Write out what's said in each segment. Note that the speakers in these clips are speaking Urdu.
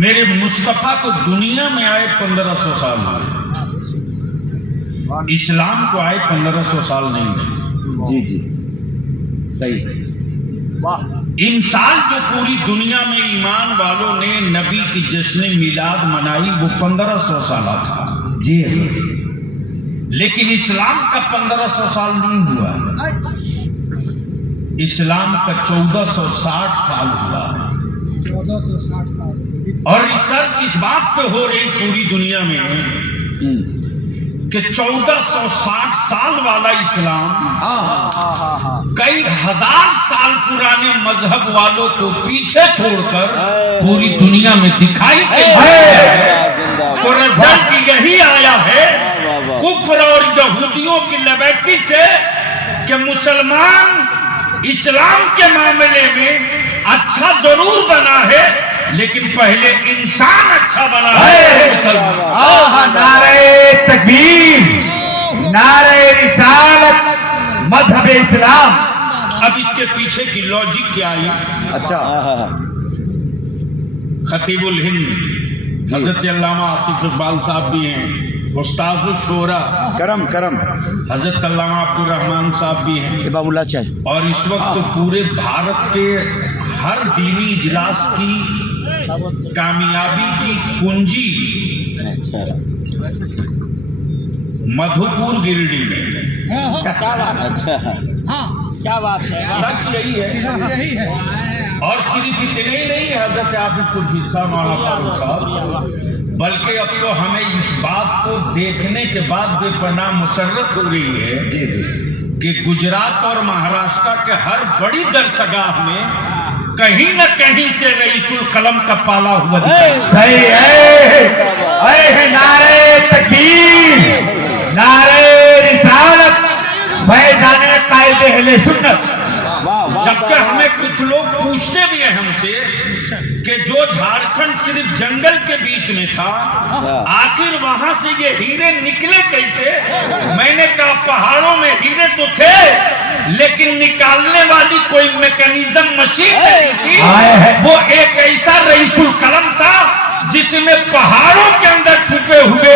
میرے مصطفیٰ کو دنیا میں آئے 1500 سال ہوئے، اسلام کو آئے 1500 سال نہیں ہوئے۔ جی جی صحیح۔ ان سال جو پوری دنیا میں ایمان والوں نے نبی کی جشن میلاد منائی وہ 1500 سالہ تھا جی لیکن اسلام کا 1500 سال نہیں ہوا، اسلام کا 1460 سال ہوا ہے۔ 1460 سال اور ریسرچ اس بات پہ ہو رہی پوری دنیا میں کہ 1460 سال والا اسلام کئی ہزار سال پرانے مذہب والوں کو پیچھے چھوڑ کر پوری دنیا میں دکھائی دے تو رزلٹ یہی آیا ہے کفر اور یہودیوں کی لیبرٹی سے کہ مسلمان اسلام کے معاملے میں اچھا ضرور بنا ہے لیکن پہلے انسان اچھا بنا ہے۔ نعرہ تکبیر، نعرہ رسالت، مذہب اسلام۔ اب اس کے پیچھے کی لاجک کیا ہے؟ اچھا خطیب الہند حضرت علامہ آصف اقبال صاحب بھی ہیں، استاذ الشورا کرم کرم حضرت علامہ عبد الرحمن صاحب بھی ہیں، باب اللہ چاہے۔ اور اس وقت تو پورے بھارت کے ہر دینی اجلاس کی کامیابی کی کنجی مدھوپور گرڈی میں۔ اچھا کیا بات ہے، سچ یہی ہے۔ یہی ہے۔ اور صرف اتنے ہی نہیں حضرت حافظ خورشید صاحب مولانا فاروق صاحب، بلکہ اب تو ہمیں اس بات کو دیکھنے کے بعد بے پناہ مسرت ہو رہی ہے کہ گجرات اور مہاراشٹر کے ہر بڑی درسگاہ میں کہیں نہ کہیں سے رئیس القلم کا پالا ہوا دکھائی۔ صحیح ہے۔ نعرہ تکبیر، نعرہ رسالت، فیضان قائد اہل سنت۔ جبکہ ہمیں کچھ لوگ پوچھتے بھی ہیں ہم سے کہ جو جھارکھنڈ صرف جنگل کے بیچ میں تھا آخر وہاں سے یہ ہیرے نکلے کیسے؟ میں نے کہا پہاڑوں میں ہیرے تو تھے لیکن نکالنے والی کوئی میکینزم مشین نہیں تھی، وہ ایک ایسا رئیس القلم تھا جس نے پہاڑوں کے اندر چھپے ہوئے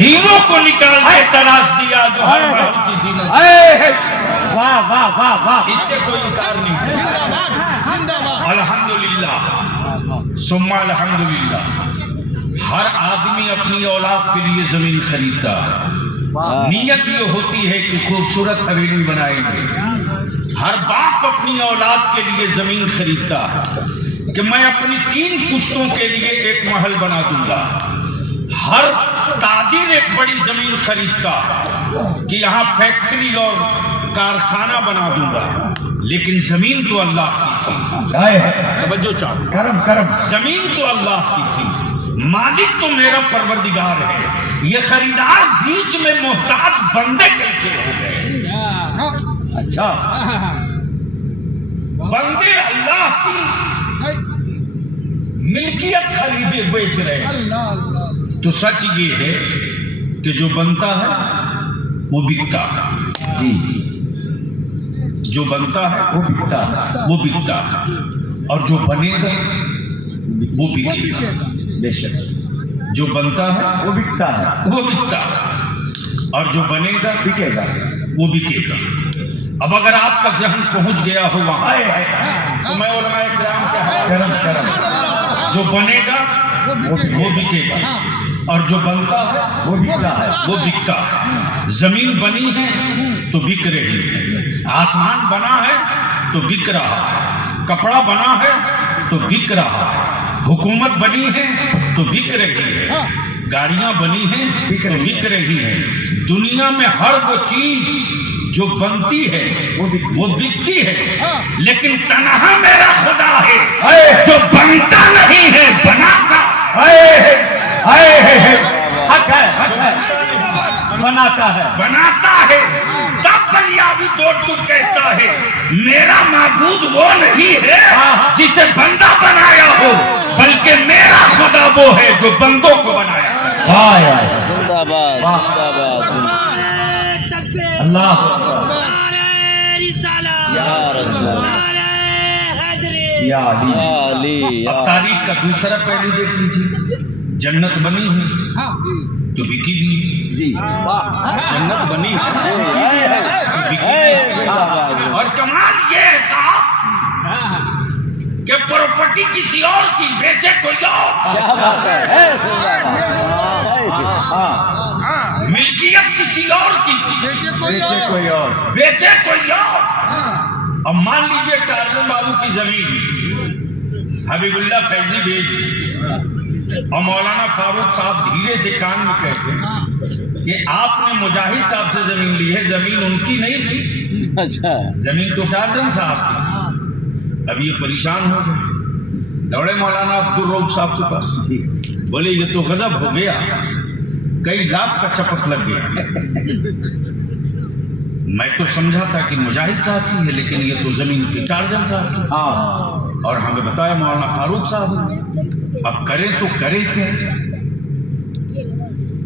ہیروں کو نکال کے تراش دیا جو ہر محل کی زینت۔ واہ واہ واہ واہ، اس سے کوئی انکار نہیں کر سکتا۔ الحمدللہ ثم الحمدللہ، ہر آدمی اپنی اولاد کے لیے زمین خریدتا ہے، نیت یہ ہوتی ہے کہ خوبصورت حویلی بنائیں گے۔ ہر باپ اپنی اولاد کے لیے زمین خریدتا ہے کہ میں اپنی 3 پشتوں کے لیے ایک محل بنا دوں گا۔ ہر تاجر ایک بڑی زمین خریدتا ہے کہ یہاں فیکٹری اور کارخانہ بنا دوں گا، لیکن زمین تو اللہ کی تھی۔ توجہ چاہو، کرم کرم، زمین تو اللہ کی تھی، مالک تو میرا پروردگار ہے، یہ خریدار بیچ میں محتاج بندے کیسے ہو گئے؟ اچھا بندے اللہ کی ملکیت خریدے بیچ رہے ہیں۔ تو سچ یہ ہے کہ جو بنتا ہے وہ بکتا ہے، جی جو بنتا ہے وہ بکتا ہے، وہ بکتا ہے، اور جو بنے گا وہ بکے گا۔ بے شک جو بنتا ہے وہ بکتا ہے، وہ بکتا ہے، اور جو بنے گا بکے گا۔ وہ بکے گا۔ اب اگر آپ کا ذہن پہنچ گیا ہو وہاں تو میں علماء کرام کے حوالے، کرم کرم، جو بنے گا وہ بکے گا، اور جو بنتا ہے وہ بکتا ہے۔ وہ بکتا ہے۔ زمین بنی ہے تو بک رہی ہے، آسمان بنا ہے تو بک رہا ہے، کپڑا بنا ہے تو بک رہا ہے، حکومت بنی ہے تو بک رہی ہے، گاڑیاں بنی ہیں تو بک رہی ہیں۔ دنیا میں ہر وہ چیز جو بنتی ہے وہ بکتی ہے، لیکن تنہا میرا خدا ہے جو بنتا نہیں ہے، بناتا۔ حق ہے، بناتا ہے۔ تب بلیابی دوڑ تو کہتا ہے میرا معبود وہ نہیں ہے جسے بندہ بنایا ہو، بلکہ میرا خدا وہ ہے جو بندوں کو بنایا۔ زندہ باد، زندہ باد، اللہ یا رسول، یا یا علی اب تاریخ کا دوسرا پہلو دیکھ لیجیے، جنت بنی ہے ہاں تو بکی بھی ہے۔ جی جنت بنی ہے تو بکی بھی ہے۔ اور کمال یہ ہے صاحب کہ پراپرٹی کسی اور کی، بیچے کوئی اور، کیا بات ہے ہاں ملکیت کسی اور کی، بیچے کوئی بیچے اور کوئی اور بیچے کوئی اور۔ ہاں اب مان لیجئے کاظم بابو کی زمین حبیب اللہ فیضی بیچ اور مولانا فاروق صاحب دھیرے سے کان میں کہتے ہیں کہ آپ نے مجاہد صاحب سے زمین لی ہے، زمین ان کی نہیں تھی، اچھا زمین تو کاظم صاحب کی۔ اب یہ پریشان ہو گئے، دوڑے مولانا عبدالرؤف صاحب کے پاس، بولے یہ تو غضب ہو گیا، کئی لاکھ کا چپک لگ گیا، میں تو سمجھا تھا کہ مجاہد صاحب کی ہے لیکن یہ تو زمین کی ٹارجن صاحب کی، ہاں اور ہمیں بتایا مولانا فاروق صاحب نے، اب کریں تو کرے کیا؟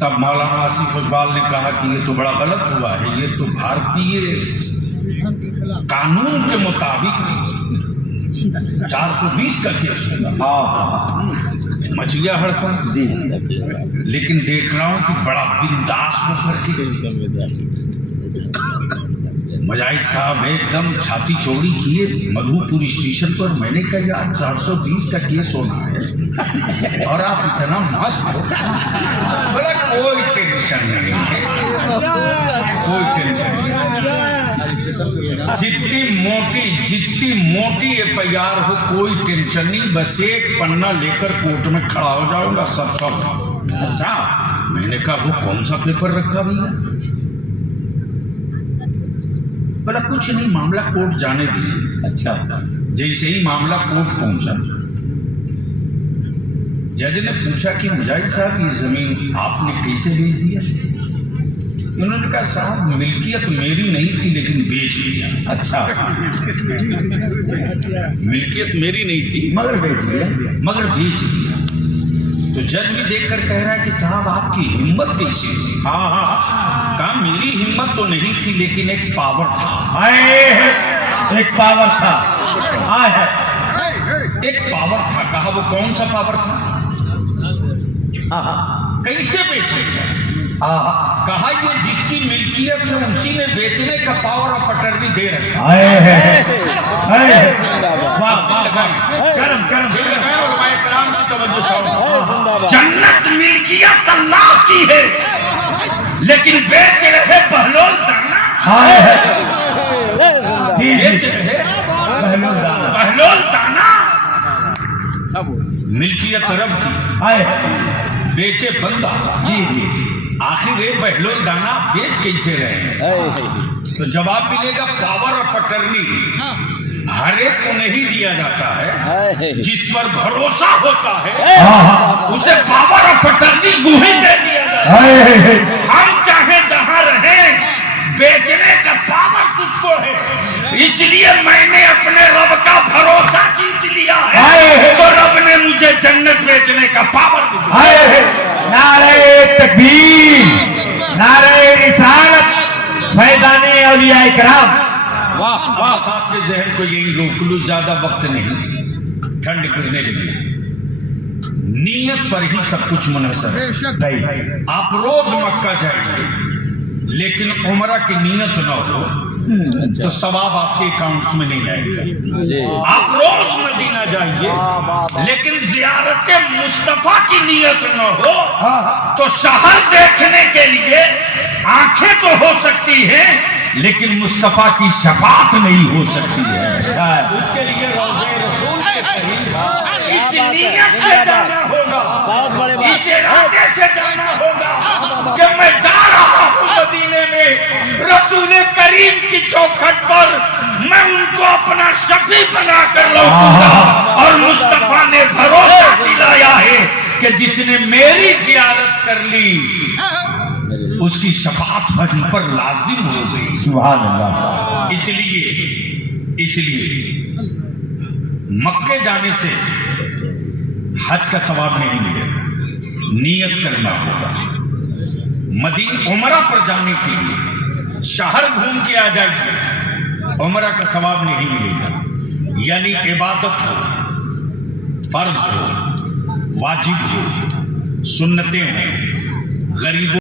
تب مولانا آصف اقبال نے کہا کہ یہ تو بڑا غلط ہوا ہے، یہ تو بھارتی قانون کے مطابق 420 کا کیس ہوگا۔ ہاں مچ گیا ہڑکن، جی لیکن دیکھ رہا ہوں کہ بڑا بنداس ہو کر کے مجاہد صاحب ایک دم چھاتی چوڑی کیے مدھو پور اسٹیشن پر۔ میں نے کہا یار 420 کا کیس ہونا ہے اور آپ اتنا مست ہو، بولا کوئی ٹینشن نہیں ہے، کوئی ٹینشن نہیں، جتنی موٹی ایف آئی آر ہو کوئی ٹینشن نہیں، بس ایک پنا لے کر کورٹ میں کھڑا ہو جاؤں گا سب۔ اچھا میں نے کہا وہ کون سا پیپر رکھا بھیا؟ بولا کچھ نہیں، معاملہ کورٹ جانے دیجیے۔ اچھا جیسے ہی معاملہ کورٹ پہنچا، جج نے پوچھا کہ مجاہد صاحب یہ زمین آپ نے کیسے بیچ دیا؟ انہوں نے کہا صاحب ملکیت میری نہیں تھی لیکن بیچ دیا۔ اچھا ملکیت میری نہیں تھی مگر بیچ دیا مگر بیچ دیا۔ تو جج بھی دیکھ کر کہہ رہا ہے کہ صاحب آپ کی ہمت کیسی ہوئی؟ ہاں ہاں کہا میری ہمت تو نہیں تھی لیکن ایک پاور تھا، ایک پاور تھا ایک پاور تھا۔ کہا وہ کون سا پاور تھا؟ کیسے بیچے گا؟ کہا یہ جس کی ملکیت ہے اسی نے بیچنے کا پاور آف اٹرنی دے رکھا ہے۔ علماء کرام کی توجہ چاہوں، جنت ملکیت اللہ کی ہے لیکن بیچ رہے بہلول دانا، بیچ رہے بہلول دانا۔ ملکیت رب کی، بیچے بندہ۔ جی جی آخر یہ بہلول دانا بیچ کیسے رہے ہیں؟ تو جواب ملے گا پاور آف اٹرنی ہر ایک کو نہیں دیا جاتا ہے، جس پر بھروسہ ہوتا ہے اسے پاور آف اٹرنی وہی دے دیا جاتا ہے۔ ہم چاہے جہاں رہیں بیچنے کا پاور تجھ کو ہے، اس لیے میں نے اپنے رب کا بھروسہ جیت لیا ہے تو رب نے مجھے جنت بیچنے کا پاور بھی دیا۔ نعرہ تکبیر، نعرہ رسالت، فیضان اولیاء کرام۔ واہ واہ صاحب کے ذہن کو یہی روک لو، زیادہ وقت نہیں، ٹھنڈ گرنے لگی۔ نیت پر ہی سب کچھ منحصر ہے۔ صحیح آپ روز مکہ جائیے لیکن عمرہ کی نیت نہ ہو تو ثواب آپ کے اکاؤنٹس میں نہیں آئے گا۔ آپ روز مدینہ جائیے لیکن زیارت مصطفیٰ کی نیت نہ ہو تو شہر دیکھنے کے لیے آنکھیں تو ہو سکتی ہیں لیکن مصطفیٰ کی شفاعت نہیں ہو سکتی ہے۔ اس کے لیے روضہ رسول کے قریب اس نیت سے جانا ہوگا، اس ارادے سے جانا ہوگا کہ میں جا رہا ہوں مدینے میں رسول کریم کی چوکھٹ پر، میں ان کو اپنا شفیع بنا کر لوٹوں گا۔ اور مصطفیٰ نے بھروسہ دلایا ہے کہ جس نے میری زیارت کر لی اس کی شفاعت ہم پر لازم ہو گئی۔ سبحان اللہ۔ اس لیے مکے جانے سے حج کا ثواب نہیں ملے گا، نیت کرنا ہوگا۔ مدینہ عمرہ پر جانے کے لیے شہر گھوم کے آ جائیے، عمرہ کا ثواب نہیں ملے گا، یعنی عبادت ہو فرض ہو، واجب ہو، سنتیں ہوں، غریبوں